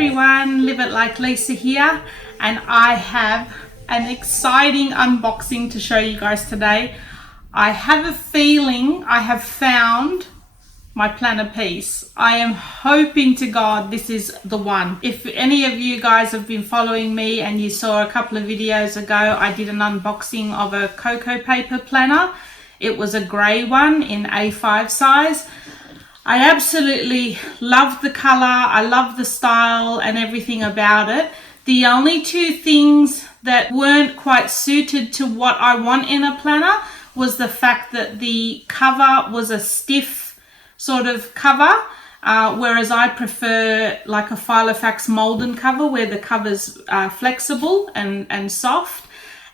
everyone, Live It Like Lisa here, and I have an exciting unboxing to show you guys today. I have a feeling I have found my planner piece. I am hoping to God this is the one. If any of you guys have been following me and you saw a couple of videos ago, I did an unboxing of a cocoa paper planner. It was a grey one in A5 size. I absolutely love the colour, I love the style and everything about it. The only two things that weren't quite suited to what I want in a planner was the fact that the cover was a stiff sort of cover, whereas I prefer like a Filofax Malden cover where the cover's flexible and soft.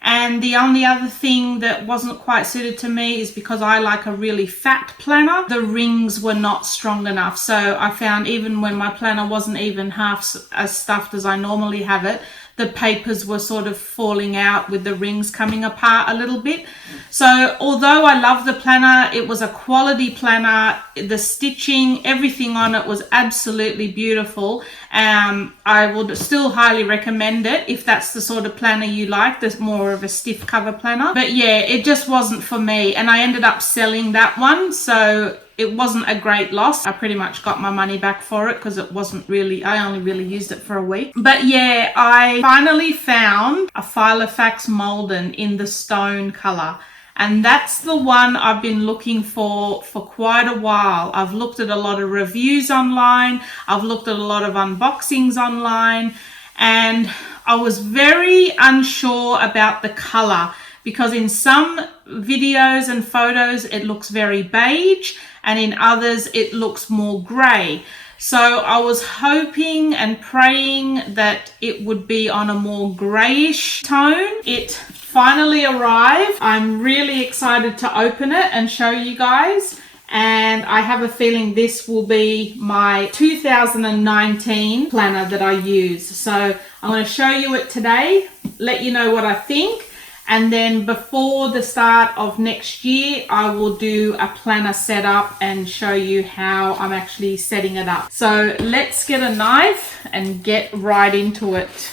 And the only other thing that wasn't quite suited to me is because I like a really fat planner, the rings were not strong enough. So I found even when my planner wasn't even half as stuffed as I normally have it, the papers were sort of falling out with the rings coming apart a little bit. So although I love the planner, it was a quality planner. The stitching, everything on it was absolutely beautiful. I would still highly recommend it if that's the sort of planner you like. There's more of a stiff cover planner. But yeah, it just wasn't for me. And I ended up selling that one. So it wasn't a great loss. I pretty much got my money back for it because it wasn't really, I only really used it for a week. But yeah, I finally found a Filofax Malden in the stone color. And that's the one I've been looking for quite a while. I've looked at a lot of reviews online. I've looked at a lot of unboxings online. And I was very unsure about the color because in some videos and photos it looks very beige and in others it looks more grey. So I was hoping and praying that it would be on a more greyish tone. It finally arrived. I'm really excited to open it and show you guys. And I have a feeling this will be my 2019 planner that I use. So I'm going to show you it today, let you know what I think. And then before the start of next year, I will do a planner setup and show you how I'm actually setting it up. So let's get a knife and get right into it.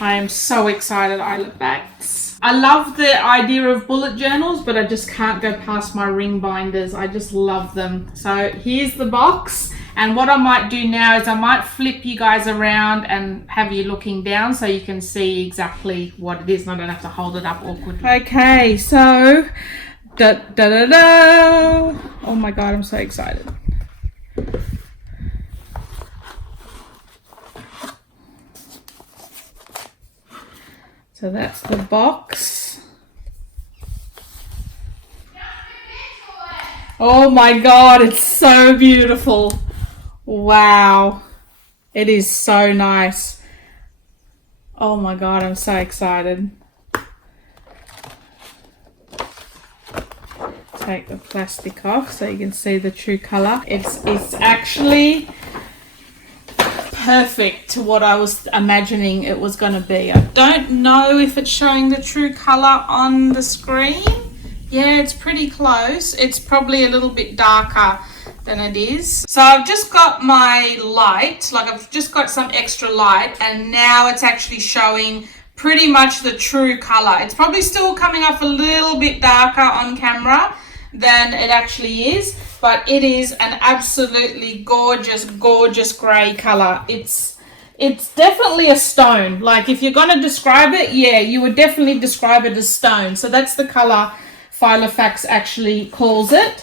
I am so excited. I look back. I love the idea of bullet journals, but I just can't go past my ring binders. I just love them. So here's the box. And what I might do now is I might flip you guys around and have you looking down so you can see exactly what it is and I don't have to hold it up awkwardly. Okay, so oh my God, I'm so excited. So that's the box. Oh my God, it's so beautiful. Wow, it is so nice. Oh my God, I'm so excited. Take the plastic off so you can see the true color. It's actually perfect to what I was imagining it was going to be. I don't know if it's showing the true color on the screen. Yeah, it's pretty close. It's probably a little bit darker than it is. So I've just got my light, like I've just got some extra light, and now it's actually showing pretty much the true color. It's probably still coming off a little bit darker on camera than it actually is, but it is an absolutely gorgeous, gorgeous grey color. It's definitely a stone. Like if you're going to describe it, yeah, you would definitely describe it as stone. So that's the color Filofax actually calls it.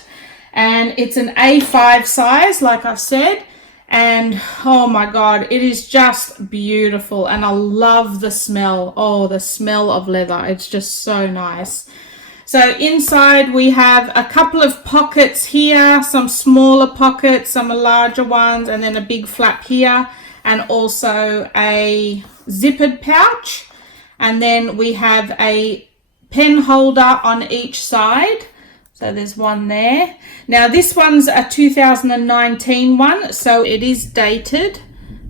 And it's an A5 size, like I've said. And oh my God, it is just beautiful. And I love the smell. Oh, the smell of leather. It's just so nice. So inside we have a couple of pockets here, some smaller pockets, some larger ones, and then a big flap here, and also a zippered pouch. And then we have a pen holder on each side. So there's one there. Now this one's a 2019 one, so it is dated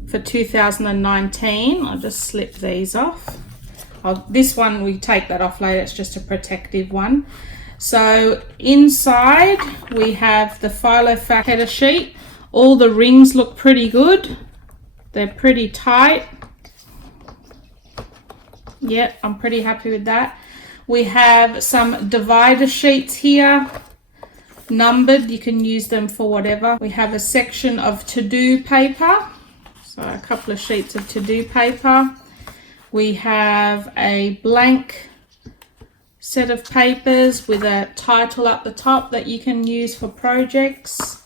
for 2019. I'll just slip these off. This one, we take that off later, it's just a protective one. So inside we have the Filofax header sheet. All the rings look pretty good. They're pretty tight. Yeah, I'm pretty happy with that. We have some divider sheets here, numbered. You can use them for whatever. We have a section of to-do paper, so a couple of sheets of to-do paper. We have a blank set of papers with a title up the top that you can use for projects.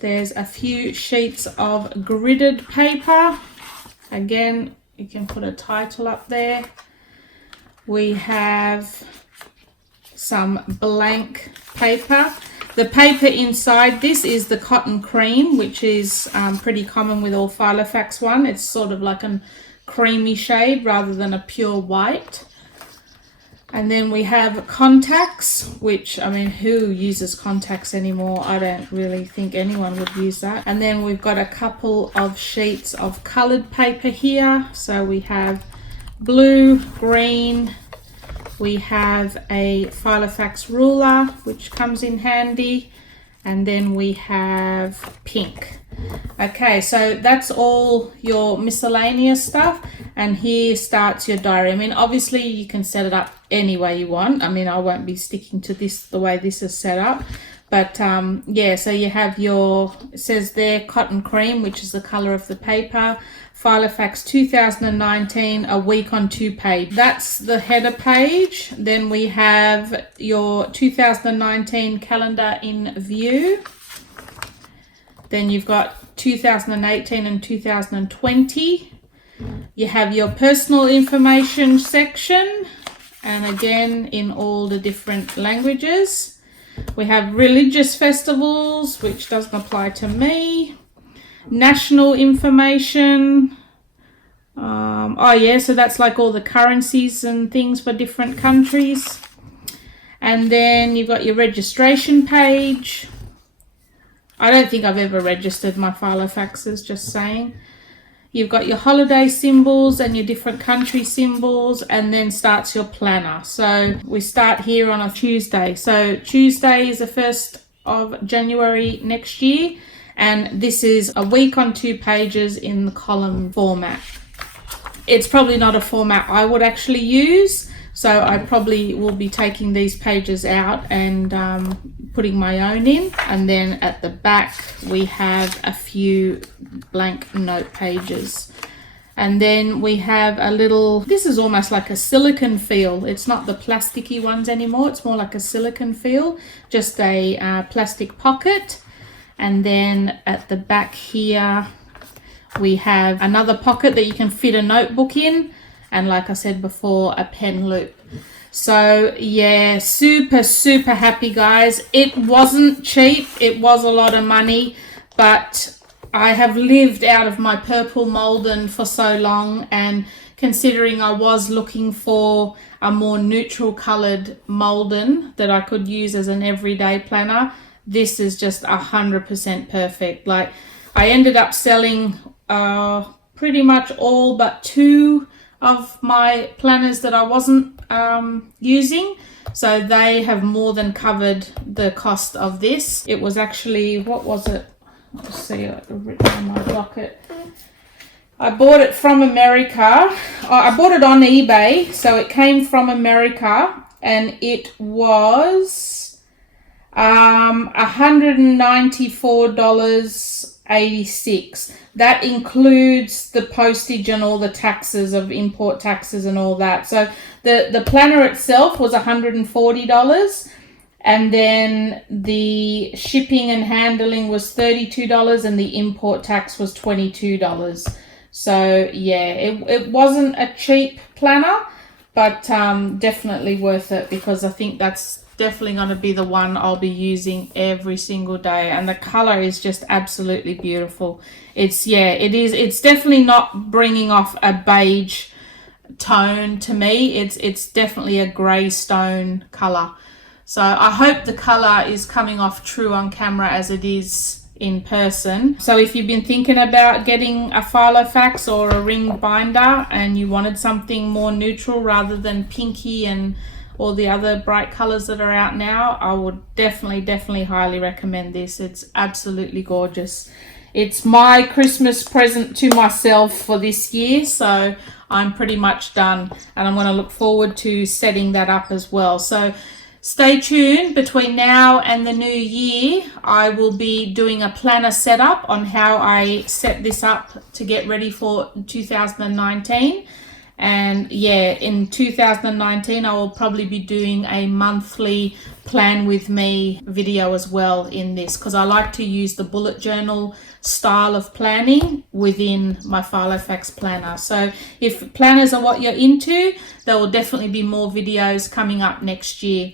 There's a few sheets of gridded paper. Again, you can put a title up there. We have some blank paper. The paper inside this is the cotton cream, which is pretty common with all Filofax one. It's sort of like a creamy shade rather than a pure white. And then we have contacts, which, I mean, who uses contacts anymore? I don't really think anyone would use that. And then we've got a couple of sheets of colored paper here. So we have blue, green. We have a Filofax ruler, which comes in handy. And then we have pink. Okay, so that's all your miscellaneous stuff, and here starts your diary. I mean, obviously you can set it up any way you want. I mean, I won't be sticking to this the way this is set up, but yeah, so you have your, it says there, cotton cream, which is the color of the paper, Filofax 2019, a week on 2 page. That's the header page. Then we have your 2019 calendar in view. Then you've got 2018 and 2020. You have your personal information section, and again in all the different languages. We have religious festivals, which doesn't apply to me. National information. Oh yeah, so that's like all the currencies and things for different countries. And then you've got your registration page. I don't think I've ever registered my Filofaxes, just saying. You've got your holiday symbols and your different country symbols, and then starts your planner. So we start here on a Tuesday. So Tuesday is the 1st of January next year, and this is a week on 2 pages in the column format. It's probably not a format I would actually use, so I probably will be taking these pages out and putting my own in. And then at the back we have a few blank note pages. And then we have a little, this is almost like a silicone feel. It's not the plasticky ones anymore. It's more like a silicone feel, just a plastic pocket. And then at the back here, we have another pocket that you can fit a notebook in. And like I said before, a pen loop. So yeah, super happy, guys. It wasn't cheap. It was a lot of money, but I have lived out of my purple Malden for so long, and considering I was looking for a more neutral colored Malden that I could use as an everyday planner, this is just 100% perfect. Like, I ended up selling pretty much all but 2 of my planners that I wasn't using, so they have more than covered the cost of this. It was actually, what was it? Let's see, I've written on my docket. I bought it from America. I bought it on eBay, so it came from America, and it was $194.86. That includes the postage and all the taxes of import taxes and all that. So the planner itself was $140, and then the shipping and handling was $32, and the import tax was $22. So yeah, it wasn't a cheap planner, but definitely worth it, because I think that's definitely going to be the one I'll be using every single day. And the color is just absolutely beautiful. It's, yeah, it's definitely not bringing off a beige tone to me. It's definitely a gray stone color. So I hope the color is coming off true on camera as it is in person. So if you've been thinking about getting a Filofax or a ring binder and you wanted something more neutral rather than pinky and all the other bright colors that are out now, I would definitely highly recommend this. It's absolutely gorgeous. it's my Christmas present to myself for this year. So I'm pretty much done, and I'm going to look forward to setting that up as well. So stay tuned. Between now and the new year, I will be doing a planner setup on how I set this up to get ready for 2019. And yeah, in 2019 I will probably be doing a monthly plan with me video as well in this, because I like to use the bullet journal style of planning within my Filofax planner. So if planners are what you're into, there will definitely be more videos coming up next year.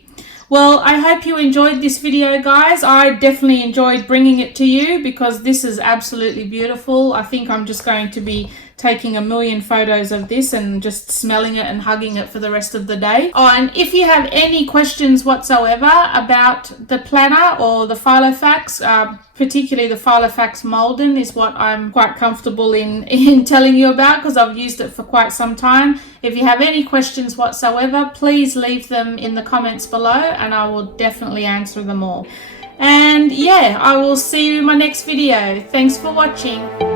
Well, I hope you enjoyed this video, guys. I definitely enjoyed bringing it to you because this is absolutely beautiful. I think I'm just going to be taking a million photos of this and just smelling it and hugging it for the rest of the day. Oh, and if you have any questions whatsoever about the planner or the Filofax, particularly the Filofax Malden is what I'm quite comfortable in telling you about, because I've used it for quite some time. If you have any questions whatsoever, please leave them in the comments below and I will definitely answer them all. And yeah, I will see you in my next video. Thanks for watching.